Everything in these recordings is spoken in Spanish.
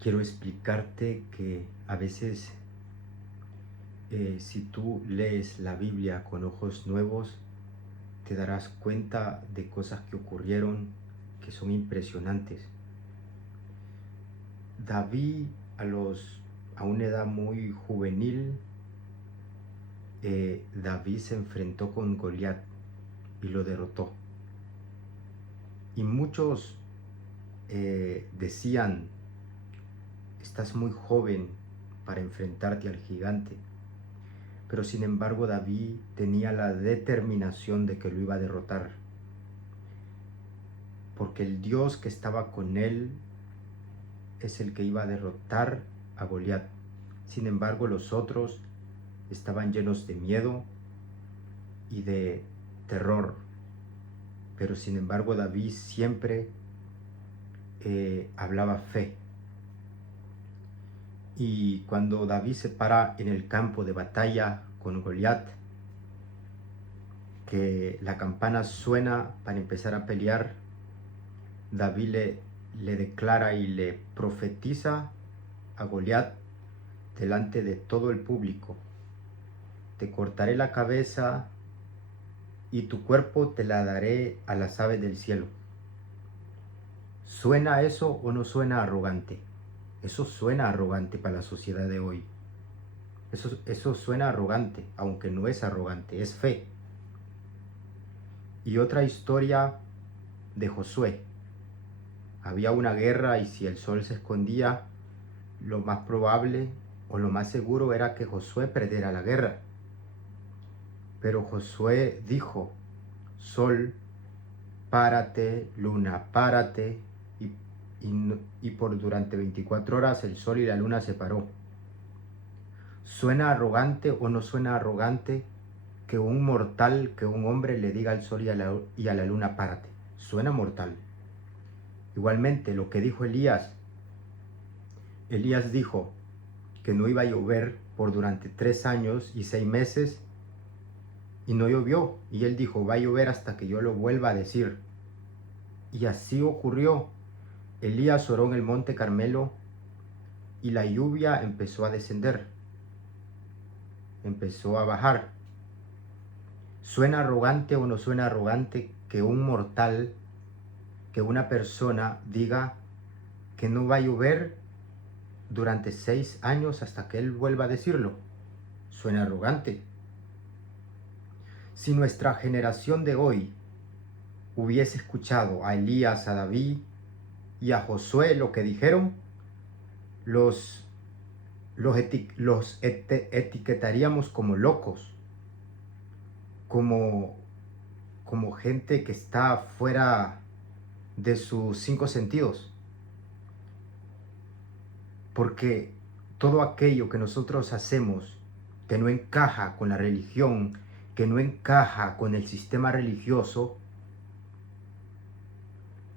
quiero explicarte que a veces si tú lees la Biblia con ojos nuevos, te darás cuenta de cosas que ocurrieron que son impresionantes. David a una edad muy juvenil, David se enfrentó con Goliat y lo derrotó. Y muchos decían, estás muy joven para enfrentarte al gigante. Pero sin embargo David tenía la determinación de que lo iba a derrotar, porque el Dios que estaba con él es el que iba a derrotar a Goliat. Sin embargo, los otros estaban llenos de miedo y de terror, pero sin embargo David siempre hablaba fe. Y cuando David se para en el campo de batalla con Goliat, que la campana suena para empezar a pelear, David le declara y le profetiza a Goliat delante de todo el público: te cortaré la cabeza y tu cuerpo te la daré a las aves del cielo. ¿Suena eso o no suena arrogante? Eso suena arrogante para la sociedad de hoy. Eso suena arrogante, aunque no es arrogante, es fe. Y otra historia de Josué. Había una guerra y si el sol se escondía, lo más probable o lo más seguro era que Josué perdiera la guerra. Pero Josué dijo: sol, párate, luna, párate, y por durante 24 horas el sol y la luna se paró. ¿Suena arrogante o no suena arrogante que un mortal, que un hombre le diga al sol y a la luna párate? Suena mortal. Igualmente lo que dijo Elías dijo que no iba a llover por durante 3 años y 6 meses y no llovió, y él dijo: va a llover hasta que yo lo vuelva a decir. Y así ocurrió. Elías oró en el monte Carmelo y la lluvia empezó a descender, empezó a bajar. ¿Suena arrogante o no suena arrogante que un mortal, que una persona diga que no va a llover durante 6 años hasta que él vuelva a decirlo? Suena arrogante. Si nuestra generación de hoy hubiese escuchado a Elías, a David y a Josué lo que dijeron, los etiquetaríamos como locos, como gente que está fuera de sus 5 sentidos. Porque todo aquello que nosotros hacemos que no encaja con la religión, que no encaja con el sistema religioso,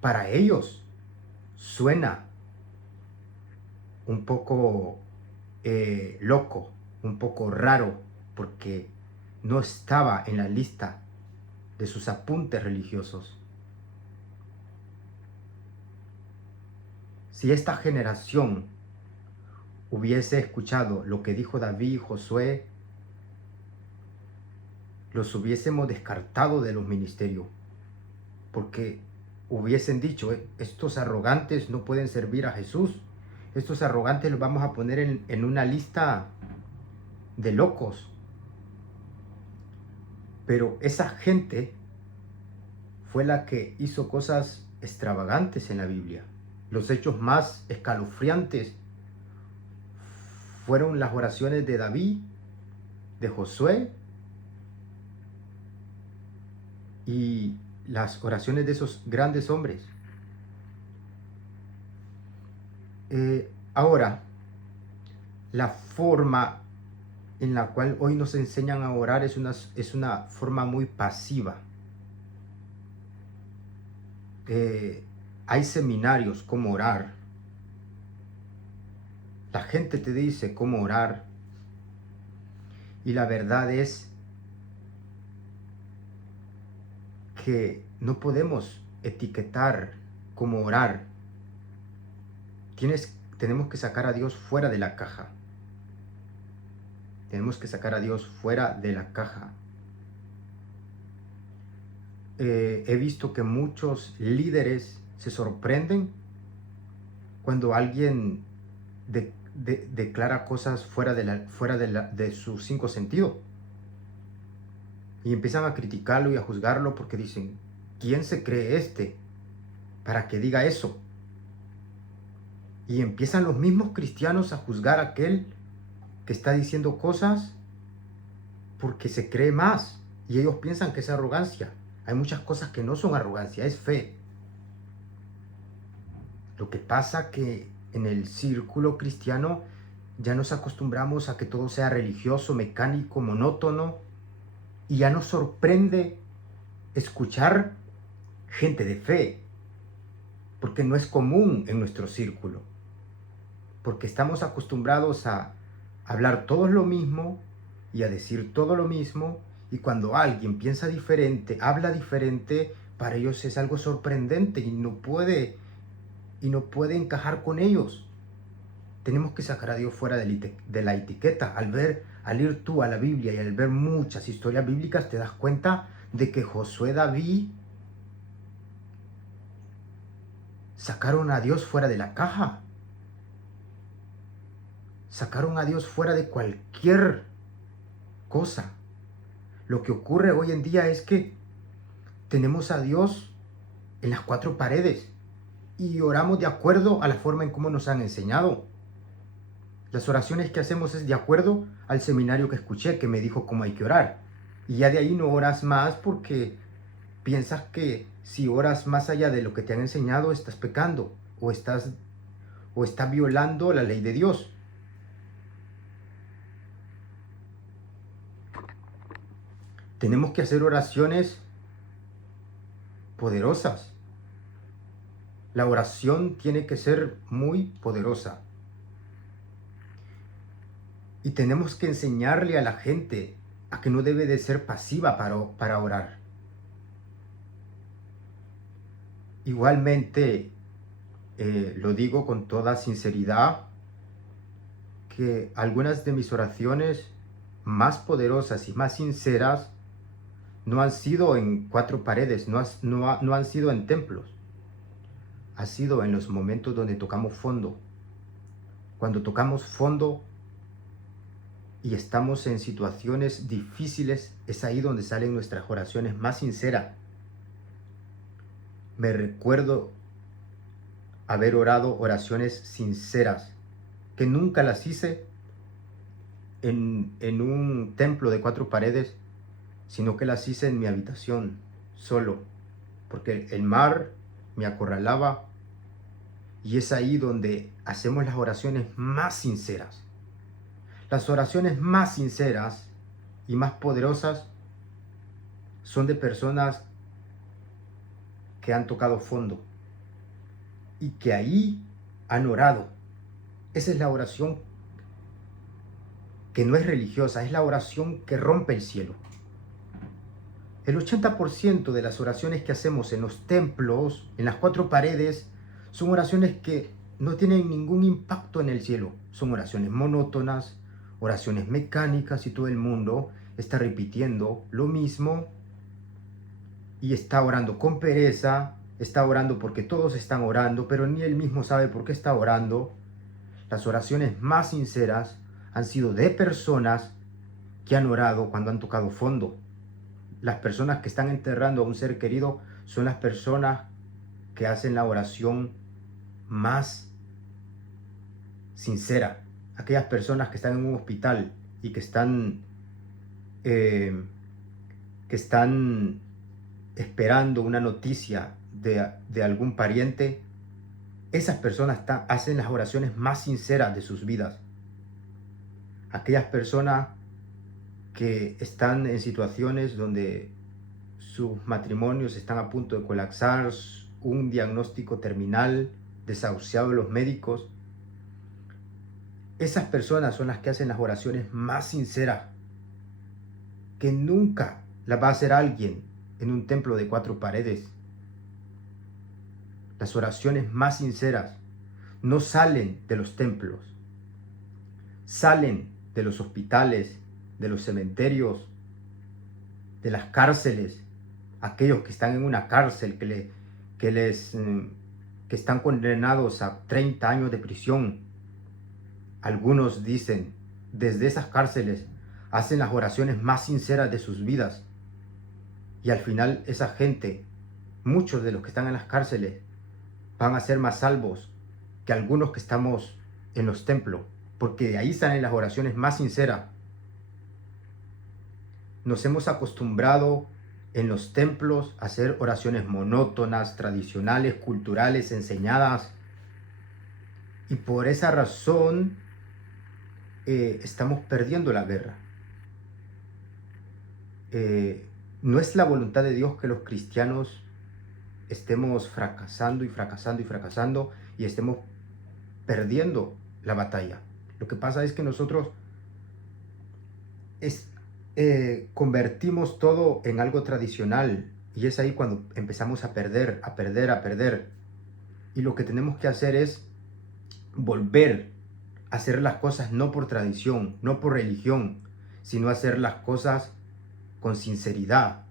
para ellos suena un poco loco, un poco raro, porque no estaba en la lista de sus apuntes religiosos. Si esta generación hubiese escuchado lo que dijo David y Josué, los hubiésemos descartado de los ministerios, porque hubiesen dicho: estos arrogantes no pueden servir a Jesús, estos arrogantes los vamos a poner en una lista de locos. Pero esa gente fue la que hizo cosas extravagantes en la Biblia. Los hechos más escalofriantes fueron las oraciones de David, de Josué y las oraciones de esos grandes hombres. Ahora, la forma en la cual hoy nos enseñan a orar es una forma muy pasiva. Hay seminarios cómo orar. La gente te dice cómo orar. Y la verdad es que no podemos etiquetar cómo orar. tenemos que sacar a Dios fuera de la caja. Tenemos que sacar a Dios fuera de la caja. He visto que muchos líderes se sorprenden cuando alguien declara cosas fuera de sus cinco sentidos. Y empiezan a criticarlo y a juzgarlo porque dicen, ¿quién se cree este para que diga eso? Y empiezan los mismos cristianos a juzgar a aquel que está diciendo cosas porque se cree más. Y ellos piensan que es arrogancia. Hay muchas cosas que no son arrogancia, es fe. Lo que pasa que en el círculo cristiano ya nos acostumbramos a que todo sea religioso, mecánico, monótono, y ya nos sorprende escuchar gente de fe, porque no es común en nuestro círculo, porque estamos acostumbrados a hablar todos lo mismo y a decir todo lo mismo, y cuando alguien piensa diferente, habla diferente, para ellos es algo sorprendente y no puede encajar con ellos. Tenemos que sacar a Dios fuera de la etiqueta. Al ir tú a la Biblia y al ver muchas historias bíblicas, te das cuenta de que Josué, David sacaron a Dios fuera de la caja. Sacaron a Dios fuera de cualquier cosa. Lo que ocurre hoy en día es que tenemos a Dios en las cuatro paredes y oramos de acuerdo a la forma en cómo nos han enseñado. Las oraciones que hacemos es de acuerdo al seminario que escuché, que me dijo cómo hay que orar. Y ya de ahí no oras más porque piensas que si oras más allá de lo que te han enseñado, estás pecando o estás violando la ley de Dios. Tenemos que hacer oraciones poderosas. La oración tiene que ser muy poderosa. Y tenemos que enseñarle a la gente a que no debe de ser pasiva para orar. Igualmente, lo digo con toda sinceridad, que algunas de mis oraciones más poderosas y más sinceras no han sido en cuatro paredes, no han sido en templos. Ha sido en los momentos donde tocamos fondo. Cuando tocamos fondo y estamos en situaciones difíciles, es ahí donde salen nuestras oraciones más sinceras. Me recuerdo haber orado oraciones sinceras, que nunca las hice en un templo de cuatro paredes, sino que las hice en mi habitación, solo, porque el mar me acorralaba, y es ahí donde hacemos las oraciones más sinceras. Las oraciones más sinceras y más poderosas son de personas que han tocado fondo y que ahí han orado. Esa es la oración que no es religiosa, es la oración que rompe el cielo. El 80% de las oraciones que hacemos en los templos, en las cuatro paredes, son oraciones que no tienen ningún impacto en el cielo. Son oraciones monótonas, oraciones mecánicas, y todo el mundo está repitiendo lo mismo y está orando con pereza, está orando porque todos están orando, pero ni él mismo sabe por qué está orando. Las oraciones más sinceras han sido de personas que han orado cuando han tocado fondo. Las personas que están enterrando a un ser querido son las personas que hacen la oración más sincera. Aquellas personas que están en un hospital y que están esperando una noticia de algún pariente, esas personas hacen las oraciones más sinceras de sus vidas. Aquellas personas que están en situaciones donde sus matrimonios están a punto de colapsar, un diagnóstico terminal, desahuciado de los médicos, esas personas son las que hacen las oraciones más sinceras, que nunca las va a hacer alguien en un templo de cuatro paredes. Las oraciones más sinceras no salen de los templos, salen de los hospitales, de los cementerios, de las cárceles, aquellos que están en una cárcel, que están condenados a 30 años de prisión. Algunos dicen, desde esas cárceles, hacen las oraciones más sinceras de sus vidas. Y al final esa gente, muchos de los que están en las cárceles, van a ser más salvos que algunos que estamos en los templos, porque de ahí salen las oraciones más sinceras. Nos hemos acostumbrado en los templos a hacer oraciones monótonas, tradicionales, culturales, enseñadas, y por esa razón estamos perdiendo la guerra. No es la voluntad de Dios que los cristianos estemos fracasando y fracasando y fracasando y estemos perdiendo la batalla. Lo que pasa es que nosotros convertimos todo en algo tradicional, y es ahí cuando empezamos a perder, a perder, a perder. Y lo que tenemos que hacer es volver a hacer las cosas no por tradición, no por religión, sino hacer las cosas con sinceridad,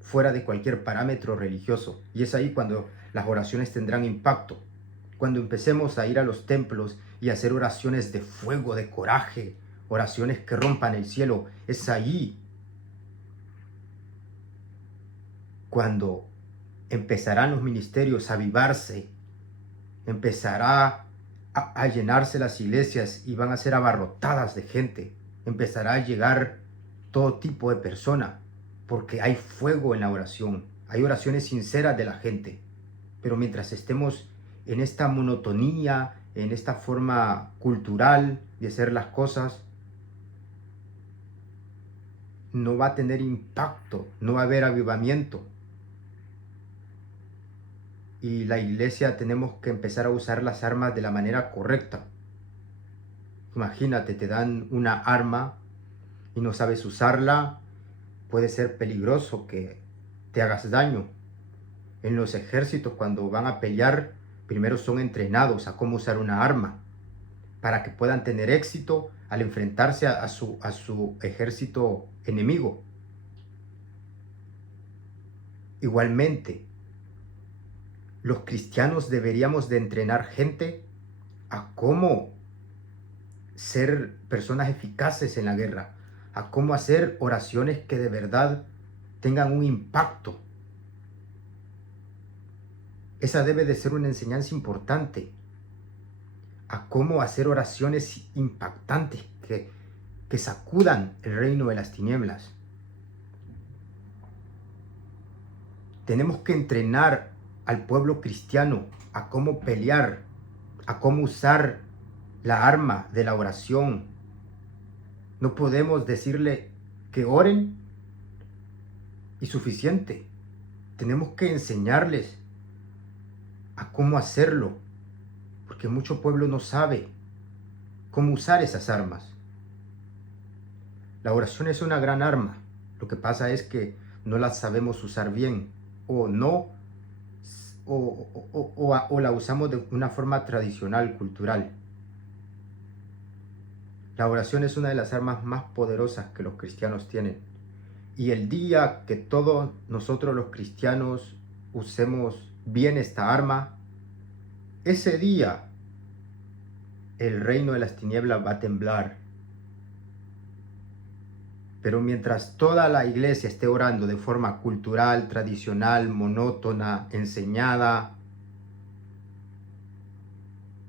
fuera de cualquier parámetro religioso. Y es ahí cuando las oraciones tendrán impacto. Cuando empecemos a ir a los templos y hacer oraciones de fuego, de coraje, oraciones que rompan el cielo, es ahí cuando empezarán los ministerios a avivarse, empezará a llenarse las iglesias y van a ser abarrotadas de gente, empezará a llegar todo tipo de persona, porque hay fuego en la oración, hay oraciones sinceras de la gente. Pero mientras estemos en esta monotonía, en esta forma cultural de hacer las cosas, no va a tener impacto, no va a haber avivamiento. Y la iglesia tenemos que empezar a usar las armas de la manera correcta. Imagínate, te dan una arma y no sabes usarla, puede ser peligroso que te hagas daño. En los ejércitos, cuando van a pelear, primero son entrenados a cómo usar una arma para que puedan tener éxito al enfrentarse a su ejército enemigo. Igualmente, los cristianos deberíamos de entrenar gente a cómo ser personas eficaces en la guerra, a cómo hacer oraciones que de verdad tengan un impacto. Esa debe de ser una enseñanza importante, a cómo hacer oraciones impactantes que sacudan el reino de las tinieblas. Tenemos que entrenar al pueblo cristiano a cómo pelear, a cómo usar la arma de la oración. No podemos decirle que oren y suficiente. Tenemos que enseñarles a cómo hacerlo, porque mucho pueblo no sabe cómo usar esas armas. La oración es una gran arma. Lo que pasa es que no la sabemos usar bien, o no, o la usamos de una forma tradicional, cultural. La oración es una de las armas más poderosas que los cristianos tienen. Y el día que todos nosotros los cristianos usemos bien esta arma, ese día el reino de las tinieblas va a temblar. Pero mientras toda la iglesia esté orando de forma cultural, tradicional, monótona, enseñada,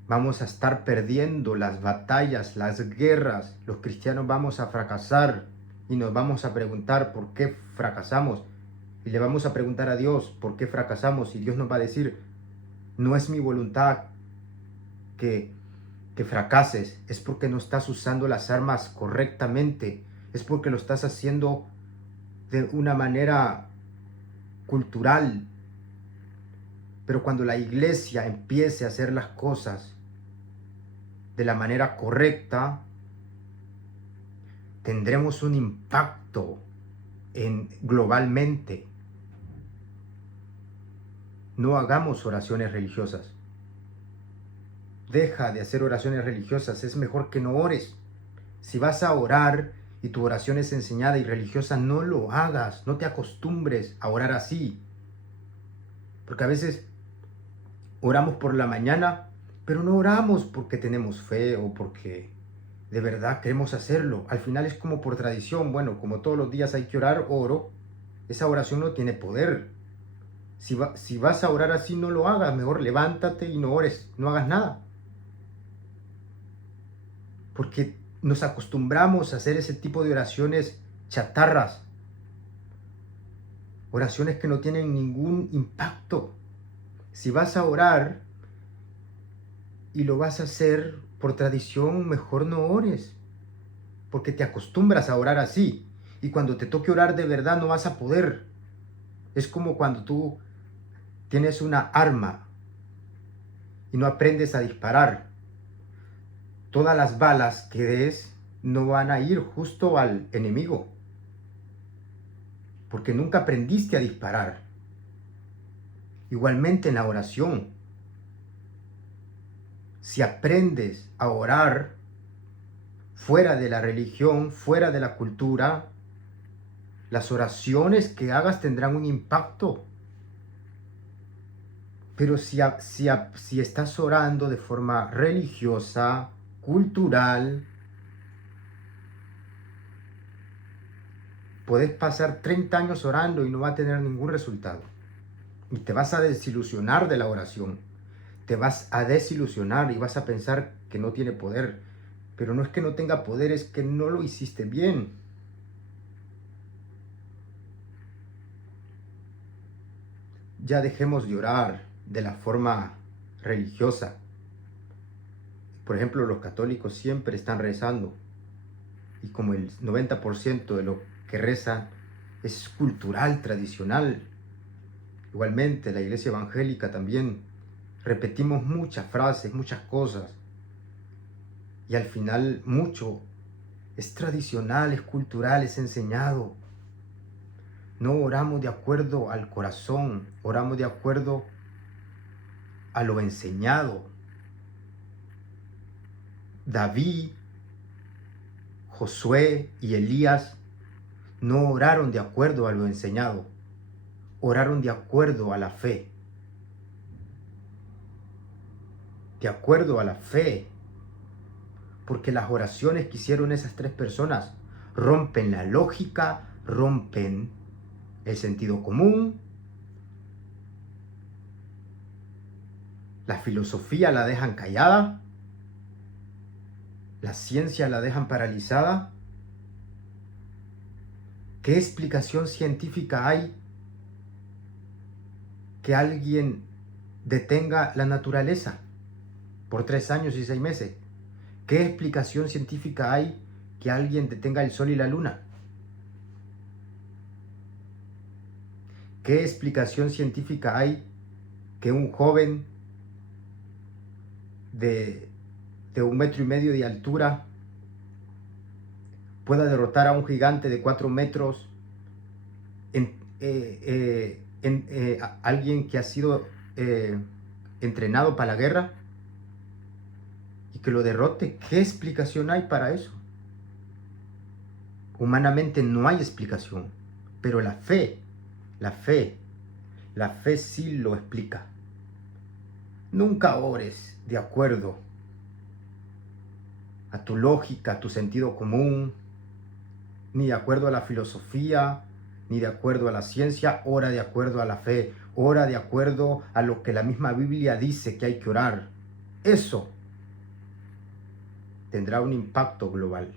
vamos a estar perdiendo las batallas, las guerras. Los cristianos vamos a fracasar y nos vamos a preguntar por qué fracasamos. Y le vamos a preguntar a Dios por qué fracasamos, y Dios nos va a decir, no es mi voluntad que fracases, es porque no estás usando las armas correctamente, es porque lo estás haciendo de una manera cultural. Pero cuando la iglesia empiece a hacer las cosas de la manera correcta, tendremos un impacto globalmente. No hagamos oraciones religiosas. deja de hacer oraciones religiosas, es mejor que no ores. Si vas a orar y tu oración es enseñada y religiosa, no lo hagas, no te acostumbres a orar así. Porque a veces oramos por la mañana, pero no oramos porque tenemos fe o porque de verdad queremos hacerlo. Al final es como por tradición. Bueno, como todos los días hay que orar, oro. Esa oración no tiene poder. Si vas a orar así, no lo hagas. Mejor levántate y no ores, no hagas nada. Porque nos acostumbramos a hacer ese tipo de oraciones chatarras. Oraciones que no tienen ningún impacto. Si vas a orar y lo vas a hacer por tradición, mejor no ores. Porque te acostumbras a orar así. Y cuando te toque orar de verdad no vas a poder. Es como cuando tú tienes una arma y no aprendes a disparar. Todas las balas que des no van a ir justo al enemigo. Porque nunca aprendiste a disparar. Igualmente en la oración. Si aprendes a orar fuera de la religión, fuera de la cultura, las oraciones que hagas tendrán un impacto. Pero si estás orando de forma religiosa, cultural, puedes pasar 30 años orando y no va a tener ningún resultado. Y te vas a desilusionar de la oración. Te vas a desilusionar y vas a pensar que no tiene poder. Pero no es que no tenga poder, es que no lo hiciste bien. Ya dejemos de orar de la forma religiosa. Por ejemplo, los católicos siempre están rezando. Y como el 90% de lo que rezan es cultural, tradicional. Igualmente, la iglesia evangélica también repetimos muchas frases, muchas cosas. Y al final mucho es tradicional, es cultural, es enseñado. No oramos de acuerdo al corazón, oramos de acuerdo a lo enseñado. David, Josué y Elías no oraron de acuerdo a lo enseñado, oraron de acuerdo a la fe. De acuerdo a la fe. Porque las oraciones que hicieron esas tres personas rompen la lógica, rompen el sentido común, la filosofía la dejan callada, la ciencia la dejan paralizada. ¿Qué explicación científica hay que alguien detenga la naturaleza por 3 años y 6 meses? ¿Qué explicación científica hay que alguien detenga el sol y la luna? ¿Qué explicación científica hay que un joven de 1,5 metros de altura pueda derrotar a un gigante de 4 metros, alguien que ha sido entrenado para la guerra y que lo derrote? ¿Qué explicación hay para eso? Humanamente no hay explicación, pero la fe sí lo explica. Nunca ores de acuerdo a tu lógica, a tu sentido común, ni de acuerdo a la filosofía, ni de acuerdo a la ciencia. Ora de acuerdo a la fe, ora de acuerdo a lo que la misma Biblia dice que hay que orar. Eso tendrá un impacto global.